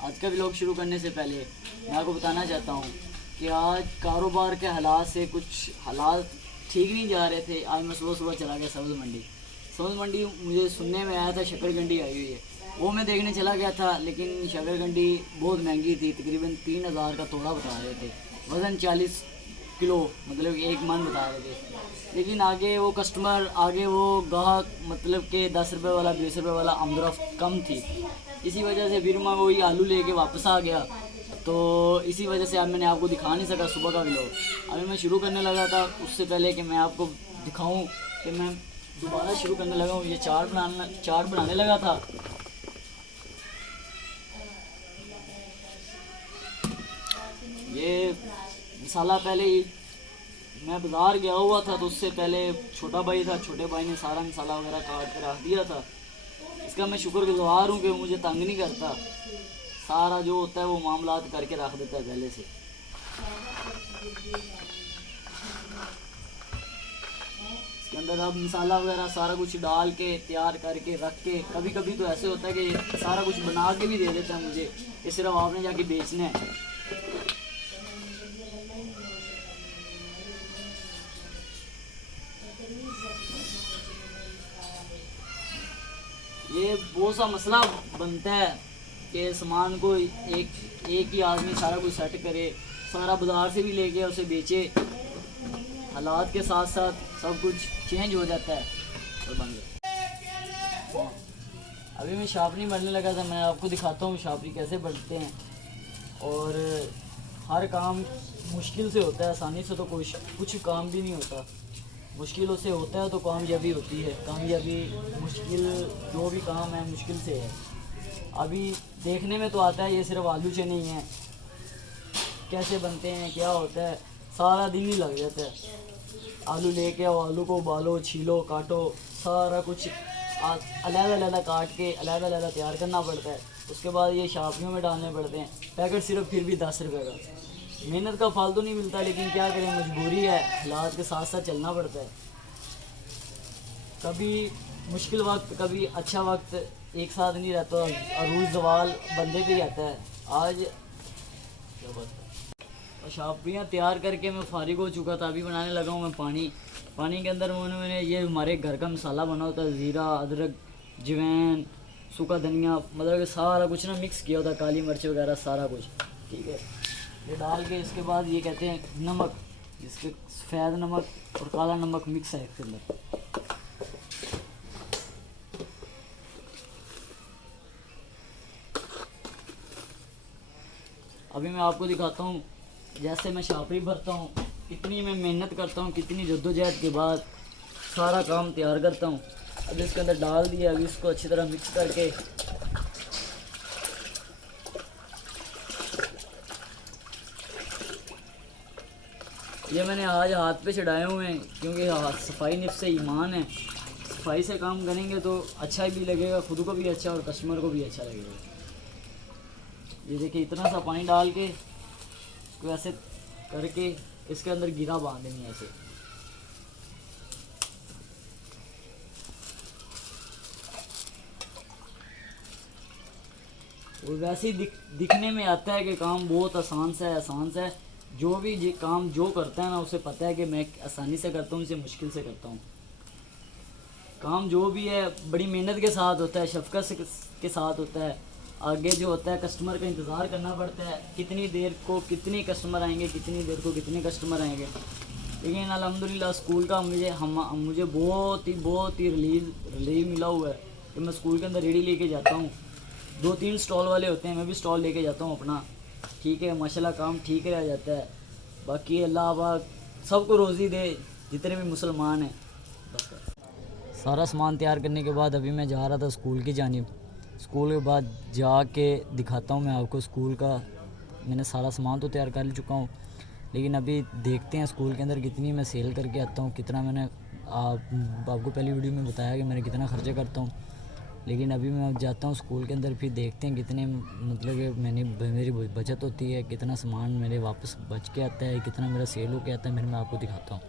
आज का व्लॉग शुरू करने से पहले मैं आपको बताना चाहता हूँ कि आज कारोबार के हालात से कुछ हालात ठीक नहीं जा रहे थे। आज मैं सुबह सुबह चला गया सब्ज़ मंडी। मुझे सुनने में आया था शकरकंडी आई हुई है, वो मैं देखने चला गया था, लेकिन शकरकंडी बहुत महंगी थी। तकरीबन 3,000 का तोड़ा बता रहे थे, वज़न 40 किलो मतलब 1 मन बता रहे थे। लेकिन आगे वो कस्टमर, आगे वो ग्राहक मतलब कि 10 रुपये वाला 20 रुपये वाला आमदरफ्त कम थी। इसी वजह से फिर मैं वही आलू लेके वापस आ गया। तो इसी वजह से अब मैंने आपको दिखा नहीं सका सुबह का व्लॉग। अभी मैं शुरू करने लगा था, उससे पहले कि मैं आपको दिखाऊं कि मैं दोबारा शुरू करने लगा हूँ। ये चाट बनाने लगा था। ये मसाला पहले ही मैं बाज़ार गया हुआ था, तो उससे पहले छोटा भाई था, छोटे भाई ने सारा मसाला वगैरह काट कर रख दिया था। इसका मैं शुक्रगुजार हूँ कि मुझे तंग नहीं करता, सारा जो होता है वो मामलात करके रख देता है पहले से। इसके अंदर अब मसाला वगैरह सारा कुछ डाल के तैयार करके रख के, कभी कभी तो ऐसे होता है कि सारा कुछ बना के भी दे देता है मुझे कि सिर्फ आपने जाके बेचना है। ये बहुत सा मसला बनता है कि सामान को एक ही आदमी सारा कुछ सेट करे, सारा बाज़ार से भी लेके उसे बेचे। हालात के साथ साथ सब कुछ चेंज हो जाता है और बन गया। अभी मैं शापनी बनने लगा था, मैं आपको दिखाता हूँ शापनी कैसे बनते हैं। और हर काम मुश्किल से होता है, आसानी से तो कुछ काम भी नहीं होता। मुश्किलों से होता है तो कामयाबी होती है। कामयाबी मुश्किल, जो भी काम है मुश्किल से है। अभी देखने में तो आता है ये सिर्फ आलू चने ही हैं, कैसे बनते हैं क्या होता है, सारा दिन ही लग जाता है। आलू लेके आओ, आलू को उबालो, छीलो, काटो, सारा कुछ अलग-अलग काट के अलग-अलग तैयार करना पड़ता है। उसके बाद ये शापियों में डालने पड़ते हैं। पैकेट सिर्फ फिर भी 10 रुपये का। मेहनत का फल तो नहीं मिलता, लेकिन क्या करें, मजबूरी है, हालात के साथ साथ चलना पड़ता है। कभी मुश्किल वक्त, कभी अच्छा वक्त एक साथ नहीं रहता, अरूज जवाल बंदे पे ही आता है। आज क्या बात है, और शापियाँ तैयार करके मैं फारिग हो चुका था। अभी बनाने लगा हूँ मैं पानी के अंदर मैंने ये हमारे घर का मसाला बना होता है, ज़ीरा, अदरक, जवैन, सूखा धनिया, मतलब कि सारा कुछ ना मिक्स किया होता है, काली मिर्च वगैरह सारा कुछ, ठीक है। ये डाल के इसके बाद ये कहते हैं नमक, जिसके सफ़ेद नमक और काला नमक मिक्स है इसके अंदर। अभी मैं आपको दिखाता हूँ जैसे मैं शापरी भरता हूँ, कितनी मैं मेहनत करता हूँ, कितनी जद्दोजहद के बाद सारा काम तैयार करता हूँ। अब इसके अंदर डाल दिया, अभी इसको अच्छी तरह मिक्स करके ये मैंने आज हाथ पे चढ़ाए हुए हैं, क्योंकि सफाई निफ्स से ईमान है। सफाई से काम करेंगे तो अच्छा भी लगेगा, खुद को भी अच्छा और कस्टमर को भी अच्छा लगेगा। ये देखिए, इतना सा पानी डाल के इसको ऐसे करके इसके अंदर गिरा बांध देनी है ऐसे। और वैसे ही दिखने में आता है कि काम बहुत आसान सा है। जो भी काम जो करता है ना, उसे पता है कि मैं आसानी से करता हूँ, इसे मुश्किल से करता हूँ। काम जो भी है बड़ी मेहनत के साथ होता है, शफ़क़त के साथ होता है। आगे जो होता है कस्टमर का इंतज़ार करना पड़ता है, कितनी देर को कितने कस्टमर आएंगे, कितनी देर को कितने कस्टमर आएंगे। लेकिन अल्हम्दुलिल्लाह स्कूल का मुझे बहुत ही रिलीव मिला हुआ है कि मैं स्कूल के अंदर रेडी लेके जाता हूँ। 2-3 स्टॉल वाले होते हैं, मैं भी स्टॉल लेके जाता हूँ अपना, ठीक है। माशाल्लाह काम ठीक रह जाता है। बाकी अल्लाह पाक सबको रोज़ी दे, जितने भी मुसलमान हैं। बस सारा सामान तैयार करने के बाद अभी मैं जा रहा था स्कूल की जानिब। स्कूल के बाद जाके दिखाता हूँ मैं आपको स्कूल का। मैंने सारा सामान तो तैयार कर चुका हूँ, लेकिन अभी देखते हैं स्कूल के अंदर कितनी मैं सेल करके आता हूँ, कितना मैंने आपको पहली वीडियो में बताया कि मैंने कितना खर्चा करता हूँ। लेकिन अभी मैं जाता हूँ स्कूल के अंदर, फिर देखते हैं कितने मतलब कि मेरी बचत होती है, कितना सामान मेरे वापस बच के आता है, कितना मेरा सेल हो के आता है, फिर मैं आपको दिखाता हूँ।